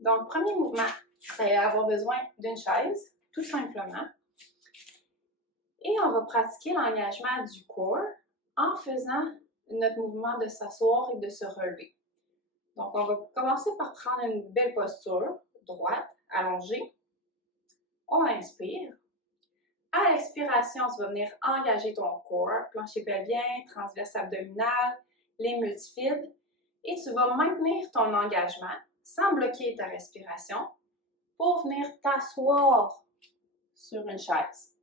Donc, premier mouvement, c'est avoir besoin d'une chaise, tout simplement. Et on va pratiquer l'engagement du corps en faisant notre mouvement de s'asseoir et de se relever. Donc, on va commencer par prendre une belle posture, droite, allongée. On inspire. À l'expiration, tu vas venir engager ton corps, plancher pelvien, transverse abdominal, les multifides. Et tu vas maintenir ton engagement sans bloquer ta respiration pour venir t'asseoir sur une chaise.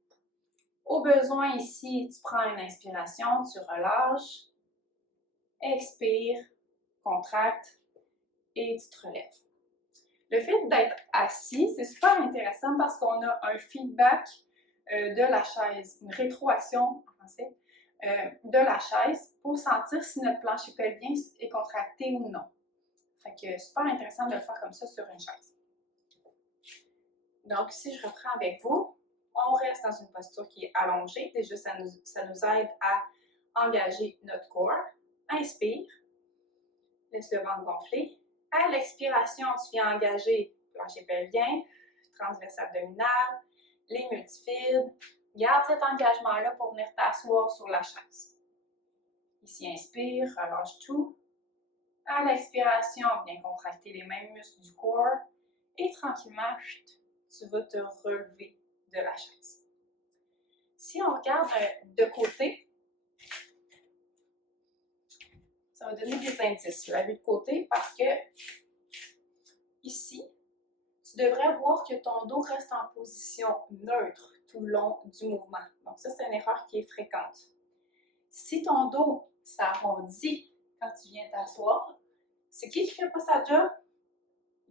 Au besoin ici, tu prends une inspiration, tu relâches, expire, contracte et tu te relèves. Le fait d'être assis, c'est super intéressant parce qu'on a un feedback de la chaise, une rétroaction en français, de la chaise pour sentir si notre plancher pelvien est contracté ou non. Fait que super intéressant de le faire comme ça sur une chaise. Donc, si je reprends avec vous, on reste dans une posture qui est allongée. Déjà, ça nous aide à engager notre corps. Inspire, laisse le ventre gonfler. À l'expiration, tu viens engager plancher pelvien, transverse abdominal, les multifides. Garde cet engagement-là pour venir t'asseoir sur la chaise. Ici, inspire, relâche tout. À l'expiration, viens contracter les mêmes muscles du corps et tranquillement, tu vas te relever de la chaise. Si on regarde de côté, ça va donner des indices sur la vue de côté parce que ici, tu devrais voir que ton dos reste en position neutre tout le long du mouvement. Donc ça, c'est une erreur qui est fréquente. Si ton dos s'arrondit quand tu viens t'asseoir, c'est qui fait pas sa job?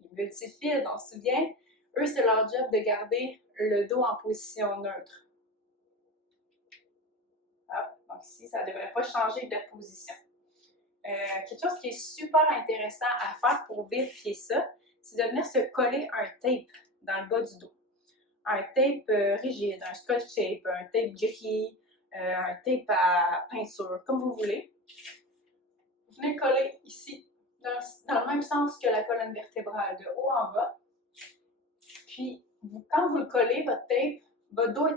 Les multifides, on se souvient, eux, c'est leur job de garder le dos en position neutre. Hop, donc ici, ça ne devrait pas changer de position. Quelque chose qui est super intéressant à faire pour vérifier ça, c'est de venir se coller un tape dans le bas du dos. Un tape rigide, un scotch tape, un tape gris, un tape à peinture, comme vous voulez. Vous venez coller ici, dans le même sens que la colonne vertébrale, de haut en bas. Puis, quand vous le collez, votre tape, votre dos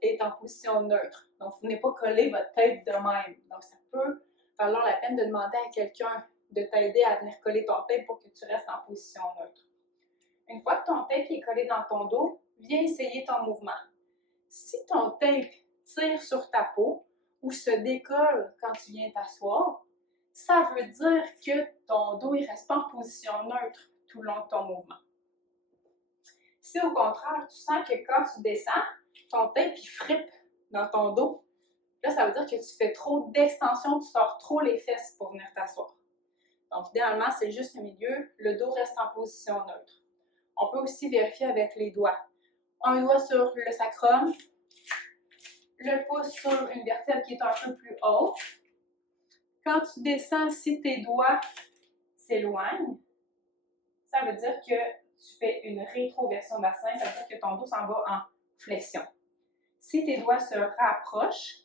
est en position neutre. Donc, vous venez pas coller votre tape de même. Donc, ça peut valoir la peine de demander à quelqu'un de t'aider à venir coller ton tape pour que tu restes en position neutre. Une fois que ton tape est collé dans ton dos, viens essayer ton mouvement. Si ton tape tire sur ta peau ou se décolle quand tu viens t'asseoir, ça veut dire que ton dos ne reste pas en position neutre tout le long de ton mouvement. Si au contraire, tu sens que quand tu descends, ton tape il frippe dans ton dos, là, ça veut dire que tu fais trop d'extension, tu sors trop les fesses pour venir t'asseoir. Donc, idéalement, c'est juste le milieu, le dos reste en position neutre. On peut aussi vérifier avec les doigts. Un doigt sur le sacrum, le pouce sur une vertèbre qui est un peu plus haute. Quand tu descends, si tes doigts s'éloignent, ça veut dire que tu fais une rétroversion bassin, ça veut dire que ton dos s'en va en flexion. Si tes doigts se rapprochent,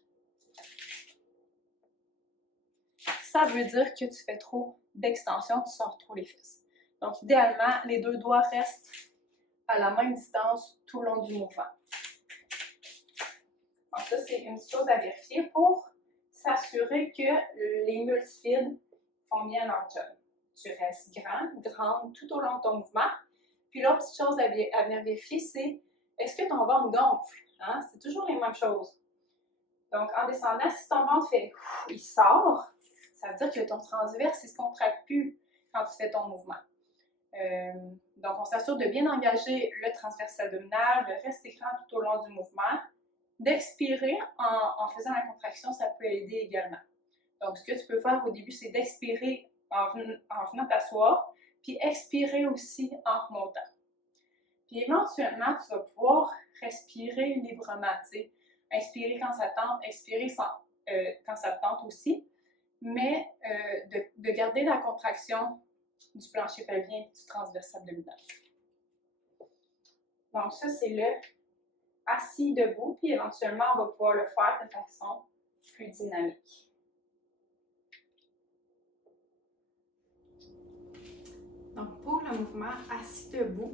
ça veut dire que tu fais trop d'extension, tu sors trop les fesses. Donc, idéalement, les deux doigts restent à la même distance tout le long du mouvement. Donc, ça, c'est une chose à vérifier pour s'assurer que les multifides font bien leur job. Tu restes grande tout au long de ton mouvement. Puis l'autre petite chose à venir vérifier, c'est est-ce que ton ventre gonfle? Hein? C'est toujours les mêmes choses. Donc, en descendant, si ton ventre fait il sort, ça veut dire que ton transverse ne se contracte plus quand tu fais ton mouvement. Donc, on s'assure de bien engager le transverse abdominal, de rester grand tout au long du mouvement. D'expirer en faisant la contraction, ça peut aider également. Donc, ce que tu peux faire au début, c'est d'expirer en venant t'asseoir, puis expirer aussi en remontant. Puis éventuellement, tu vas pouvoir respirer librement, tu sais. Inspirer quand ça tente, expirer quand ça te tente aussi, mais de garder la contraction du plancher pelvien du transverse abdominal. Donc ça, c'est le assis debout, puis éventuellement, on va pouvoir le faire de façon plus dynamique. Donc, pour le mouvement assis debout,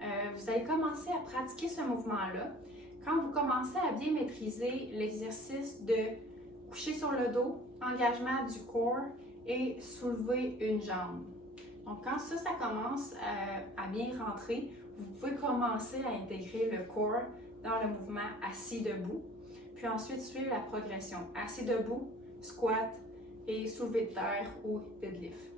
vous allez commencer à pratiquer ce mouvement-là. Quand vous commencez à bien maîtriser l'exercice de coucher sur le dos, engagement du corps et soulever une jambe. Donc, quand ça commence à bien rentrer, vous pouvez commencer à intégrer le corps dans le mouvement assis debout. Puis ensuite, suivre la progression. Assis debout, squat et soulevé de terre ou deadlift.